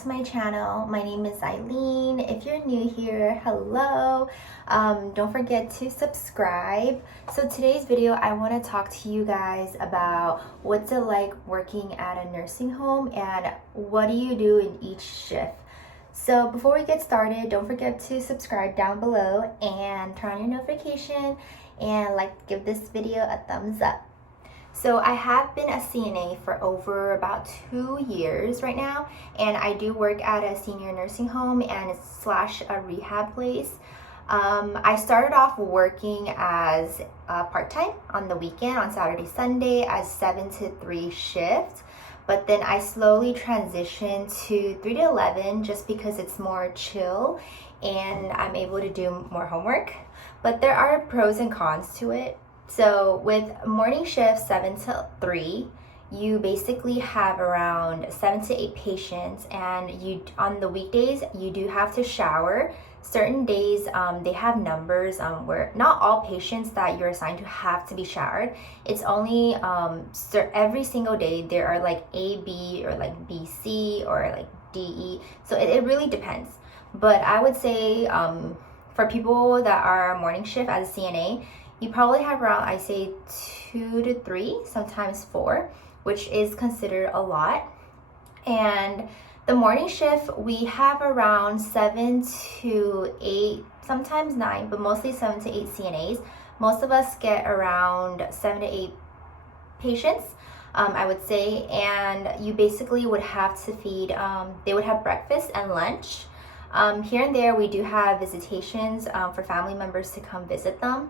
back to my channel. My name is Ailin. If you're new here, hello. Don't forget to subscribe. So today's video, I want to talk to you guys about what's it like working at a nursing home and what do you do in each shift. So before we get started, don't forget to subscribe down below and turn on your notification and give this video a thumbs up. So I have been a CNA for over about 2 years right now, and I do work at a senior nursing home and slash a rehab place. I started off working as part-time on the weekend, on Saturday, Sunday, as 7 to 3 shift. But then I slowly transitioned to 3 to 11 just because it's more chill and I'm able to do more homework. But there are pros and cons to it. So with morning shift 7 to 3, you basically have around 7 to 8 patients, and you on the weekdays you do have to shower. Certain days they have numbers where not all patients that you're assigned to have to be showered. It's only every single day there are A, B, or B, C, or D, E. So it really depends. But I would say for people that are morning shift as a CNA, you probably have around, I say, 2 to 3, sometimes 4, which is considered a lot. And the morning shift, we have around 7 to 8, sometimes 9, but mostly 7 to 8 CNAs. Most of us get around 7 to 8 patients, I would say. And you basically would have to feed, they would have breakfast and lunch. Here and there, we do have visitations for family members to come visit them.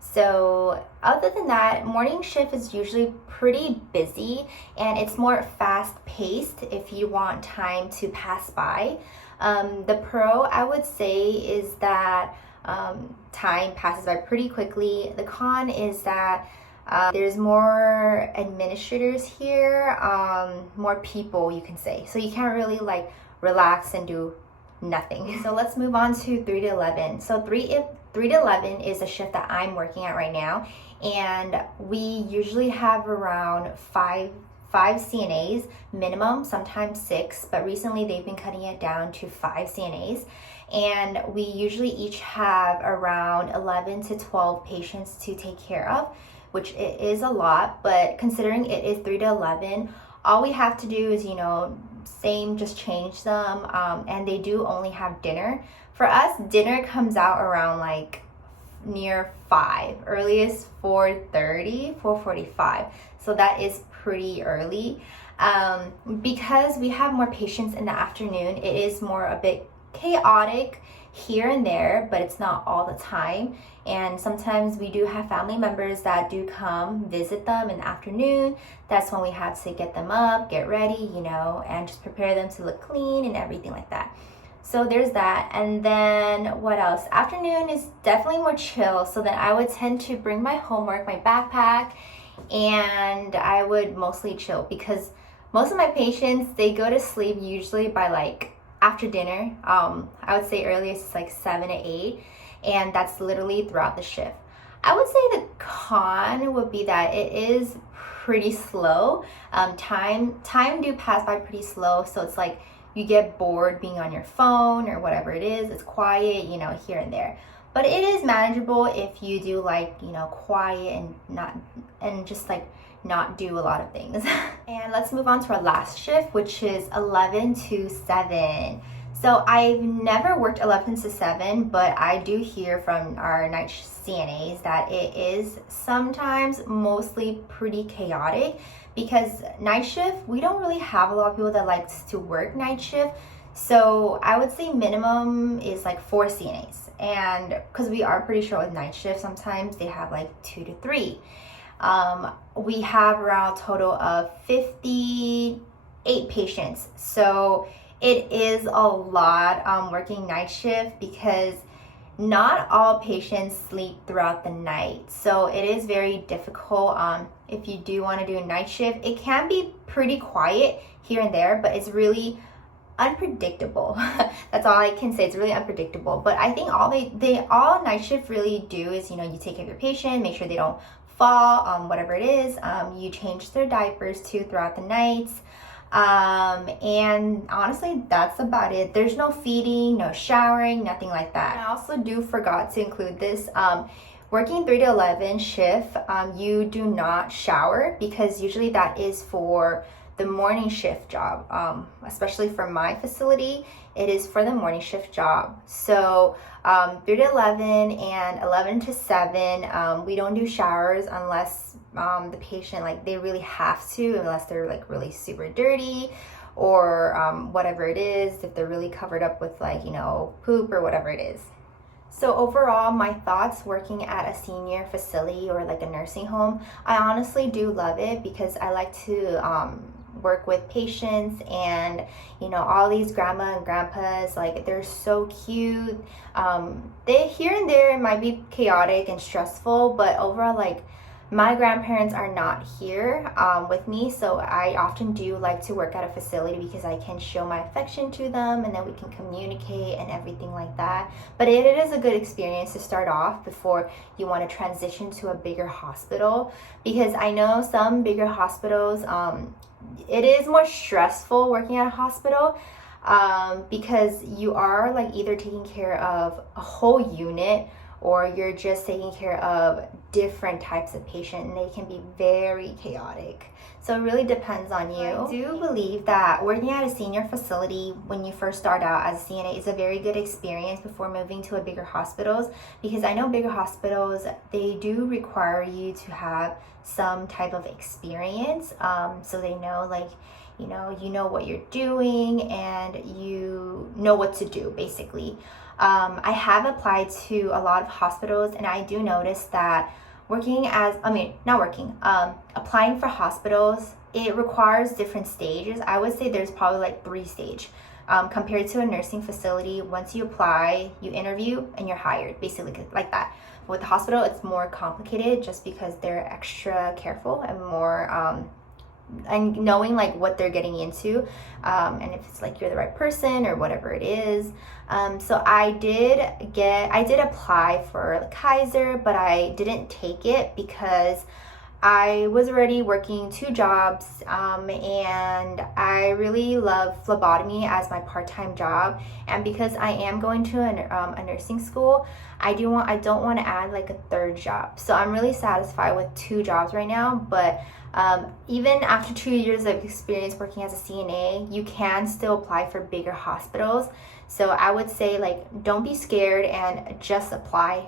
So other than that, morning shift is usually pretty busy and it's more fast paced if you want time to pass by. The pro, I would say, is that time passes by pretty quickly. The con is that there's more administrators here, more people, you can say. So you can't really relax and do nothing. So let's move on to 3 to 11. So 3 to 11 is a shift that I'm working at right now, and we usually have around five CNAs minimum, sometimes 6, but recently they've been cutting it down to 5 CNAs, and we usually each have around 11 to 12 patients to take care of, which it is a lot. But considering it is 3 to 11, all we have to do is just change them, and they do only have dinner. For us, dinner comes out around near 5, earliest 4:30, 4:45. So that is pretty early. Because we have more patients in the afternoon, it is more a bit chaotic here and there, but it's not all the time. And sometimes we do have family members that do come visit them in the afternoon. That's when we have to get them up, get ready, and just prepare them to look clean and everything like that. So there's that. And then what else? Afternoon is definitely more chill. So then I would tend to bring my homework, my backpack, and I would mostly chill because most of my patients, they go to sleep usually by after dinner. I would say earliest is 7 to 8, and that's literally throughout the shift. I would say the con would be that it is pretty slow. Time do pass by pretty slow, so it's you get bored being on your phone or whatever it is. It's quiet, here and there. But it is manageable if you do quiet and just not do a lot of things. And let's move on to our last shift, which is 11 to 7. So I've never worked 11 to 7, but I do hear from our night CNAs that it is sometimes mostly pretty chaotic, because night shift, we don't really have a lot of people that likes to work night shift. So I would say minimum is 4 CNAs. And because we are pretty short with night shift, sometimes they have 2 to 3. We have around a total of 58 patients. So it is a lot working night shift because not all patients sleep throughout the night. So it is very difficult if you do want to do a night shift. It can be pretty quiet here and there, but it's really unpredictable. That's all I can say. It's really unpredictable. But I think all night shift really do is, you take care of your patient, make sure they don't fall, whatever it is. You change their diapers too throughout the nights. And honestly, that's about it. There's no feeding, no showering, nothing like that. And I also forgot to include this. Working 3 to 11 shift, you do not shower because usually that is for the morning shift job. Especially for my facility, it is for the morning shift job. So 3 to 11 and 11 to 7, we don't do showers unless the patient, like, they really have to, unless they're like really super dirty or whatever it is, if they're really covered up with, like, you know, poop or whatever it is. So overall, my thoughts working at a senior facility or like a nursing home, I honestly do love it because I like to work with patients, and you know, all these grandma and grandpas, like, they're so cute. They here and there it might be chaotic and stressful, but overall, like, my grandparents are not here with me, so I often do like to work at a facility because I can show my affection to them, and then we can communicate and everything like that. But it is a good experience to start off before you want to transition to a bigger hospital, because I know some bigger hospitals, it is more stressful working at a hospital because you are like either taking care of a whole unit or you're just taking care of different types of patients, and they can be very chaotic. So it really depends on you. I do believe that working at a senior facility when you first start out as a CNA is a very good experience before moving to a bigger hospitals, because I know bigger hospitals, they do require you to have some type of experience, so they know, like, you know what you're doing and you know what to do, basically. I have applied to a lot of hospitals, and I do notice that applying for hospitals, it requires different stages. I would say there's probably like 3 stages. Compared to a nursing facility, once you apply, you interview, and you're hired, basically like that. With the hospital, it's more complicated just because they're extra careful and more and knowing like what they're getting into, and if it's like you're the right person or whatever it is. So I did apply for Kaiser, but I didn't take it because I was already working 2 jobs, and I really love phlebotomy as my part-time job. And because I am going to a nursing school, I don't want to add like a 3rd job. So I'm really satisfied with 2 jobs right now. But even after 2 years of experience working as a CNA, you can still apply for bigger hospitals. So I would say, like, don't be scared and just apply.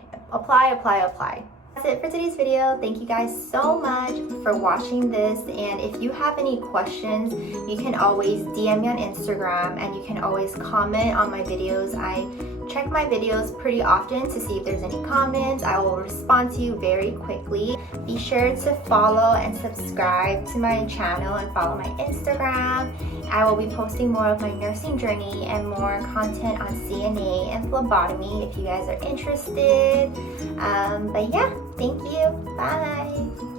That's it for today's video. Thank you guys so much for watching this, and if you have any questions, you can always DM me on Instagram, and you can always comment on my videos. I check my videos pretty often to see if there's any comments. I will respond to you very quickly. Be sure to follow and subscribe to my channel and follow my Instagram. I will be posting more of my nursing journey and more content on CNA and phlebotomy if you guys are interested. But yeah, thank you. Bye.